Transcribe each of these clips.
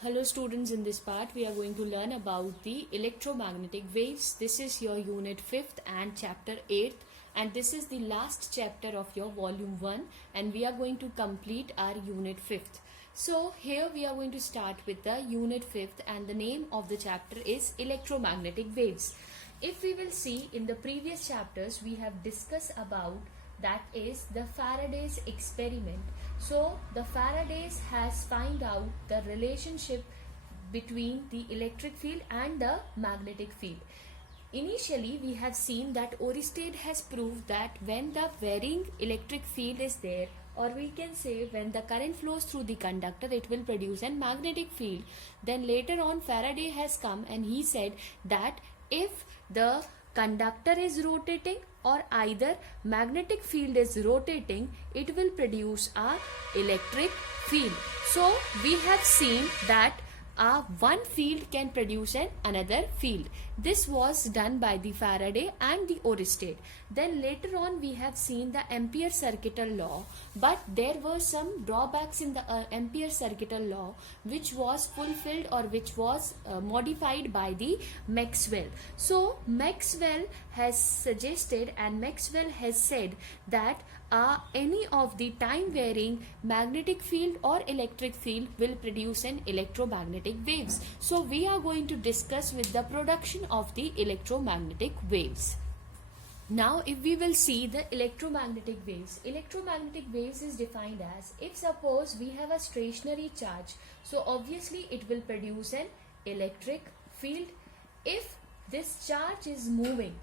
Hello students, in this part we are going to learn about the electromagnetic waves. This is your unit 5th and chapter 8th, and this is the last chapter of your volume 1, and we are going to complete our unit 5th. So here we are going to start with the unit 5th, and the name of the chapter is electromagnetic waves. If we will see, in the previous chapters we have discussed about, that is the Faraday's experiment. So the Faraday's has find out the relationship between the electric field and the magnetic field. Initially we have seen that Oersted has proved that when the varying electric field is there, or we can say when the current flows through the conductor, it will produce a magnetic field. Then later on Faraday has come and he said that if the conductor is rotating or either magnetic field is rotating, it will produce a electric field. So we have seen that one field can produce another field. This was done by the Faraday and the Oersted. Then later on we have seen the Ampere circuital law, but there were some drawbacks in the Ampere circuital law which was fulfilled or which was modified by the Maxwell. So Maxwell has suggested and Maxwell has said that any of the time varying magnetic field or electric field will produce an electromagnetic waves. So we are going to discuss with the production of the electromagnetic waves. Now if we will see the electromagnetic waves is defined as, if suppose we have a stationary charge, so obviously it will produce an electric field. If this charge is moving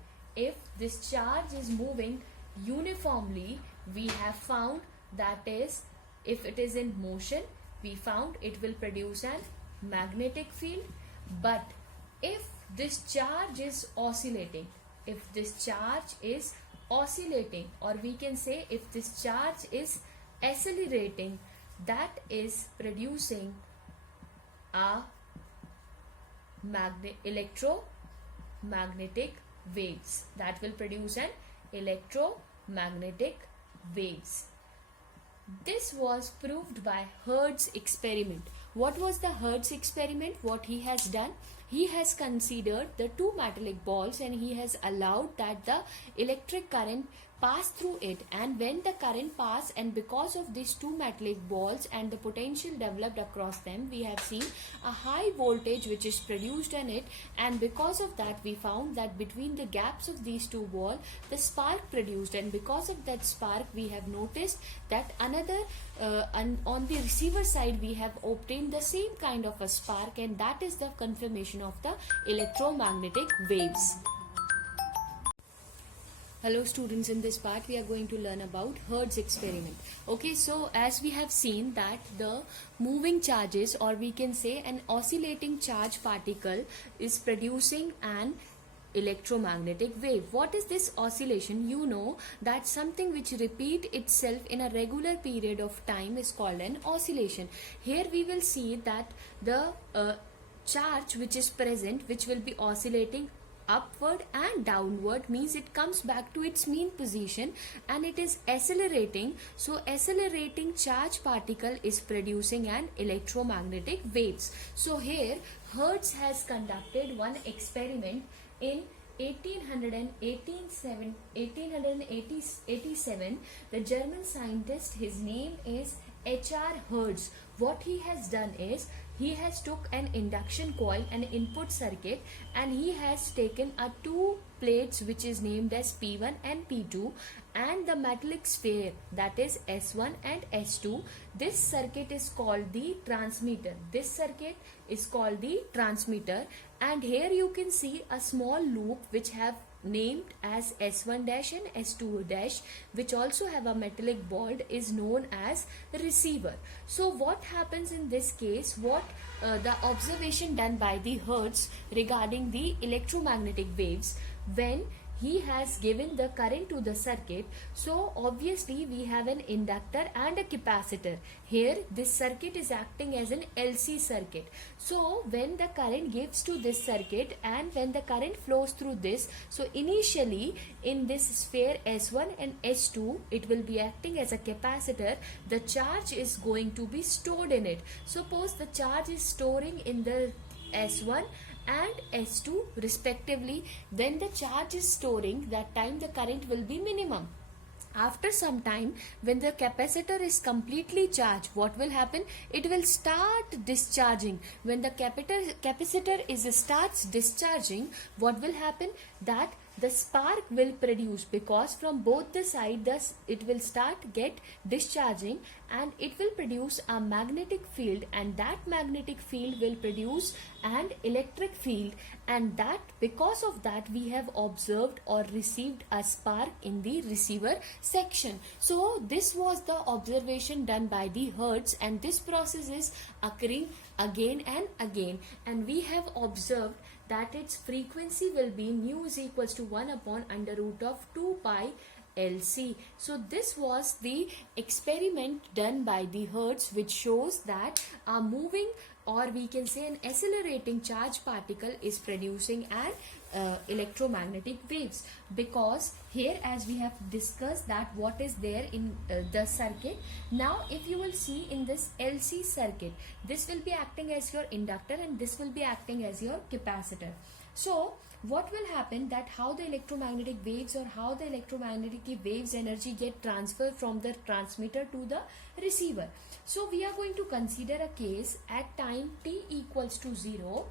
uniformly, we have found, that is, if it is in motion, we found it will produce an magnetic field. But if this charge is oscillating, or we can say if this charge is accelerating, that is producing a electromagnetic waves, that will produce an electromagnetic waves. This was proved by Hertz experiment. What was the Hertz experiment? What he has done? He has considered the two metallic balls and he has allowed that the electric current pass through it, and when the current pass, and because of these two metallic balls and the potential developed across them, we have seen a high voltage which is produced in it, and because of that we found that between the gaps of these two balls the spark produced, and because of that spark we have noticed that another on the receiver side we have obtained the same kind of a spark, and that is the confirmation of the electromagnetic waves. Hello students, in this part we are going to learn about Hertz experiment. Okay, so as we have seen that the moving charges, or we can say an oscillating charge particle, is producing an electromagnetic wave. What is this oscillation? You know that something which repeat itself in a regular period of time is called an oscillation. Here we will see that the charge which is present, which will be oscillating upward and downward, means it comes back to its mean position and it is accelerating. So accelerating charge particle is producing an electromagnetic waves. So here Hertz has conducted one experiment in 1887. The German scientist, his name is H.R. Hertz. What he has done is, he has took an induction coil, an input circuit, and he has taken two plates which is named as P1 and P2 and the metallic sphere, that is S1 and S2. This circuit is called the transmitter. And here you can see a small loop which have named as S1 dash and S2 dash, which also have a metallic ball, is known as receiver. So what happens in this case, the observation done by the Hertz regarding the electromagnetic waves, when he has given the current to the circuit. So obviously we have an inductor and a capacitor. Here this circuit is acting as an LC circuit. So when the current gives to this circuit and when the current flows through this, so initially in this sphere S1 and S2, it will be acting as a capacitor. The charge is going to be stored in it. Suppose the charge is storing in the S1 and S2 respectively, then the charge is storing, that time the current will be minimum. After some time, when the capacitor is completely charged, what will happen? It will start discharging. When the capacitor starts discharging, what will happen? That the spark will produce, because from both the sides it will start get discharging, and it will produce a magnetic field, and that magnetic field will produce an electric field, and that because of that we have observed or received a spark in the receiver section. So this was the observation done by the Hertz, and this process is occurring again and again, and we have observed that its frequency will be mu is equals to 1 upon under root of 2 pi LC. So this was the experiment done by the Hertz, which shows that a moving, or we can say an accelerating charge particle is producing an electromagnetic waves, because here, as we have discussed, that what is there in the circuit. Now if you will see in this LC circuit, this will be acting as your inductor and this will be acting as your capacitor. So what will happen, that how the electromagnetic waves or how the electromagnetic waves energy get transferred from the transmitter to the receiver. So we are going to consider a case at time t equals to 0.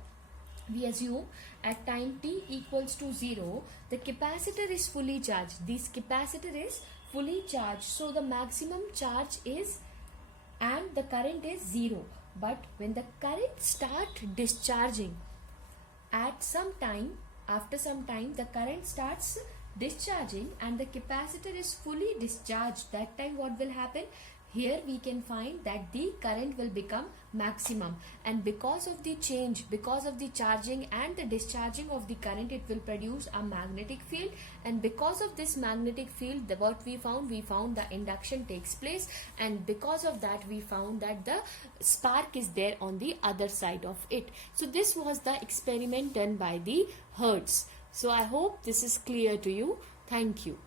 We assume at time t equals to 0, the capacitor is fully charged. This capacitor is fully charged. So the maximum charge is, and the current is 0. But when the current start discharging, at some time, after some time, the current starts discharging and the capacitor is fully discharged. That time what will happen? Here we can find that the current will become maximum, and because of the change, because of the charging and the discharging of the current, it will produce a magnetic field, and because of this magnetic field, what we found the induction takes place, and because of that we found that the spark is there on the other side of it. So this was the experiment done by the Hertz. So I hope this is clear to you. Thank you.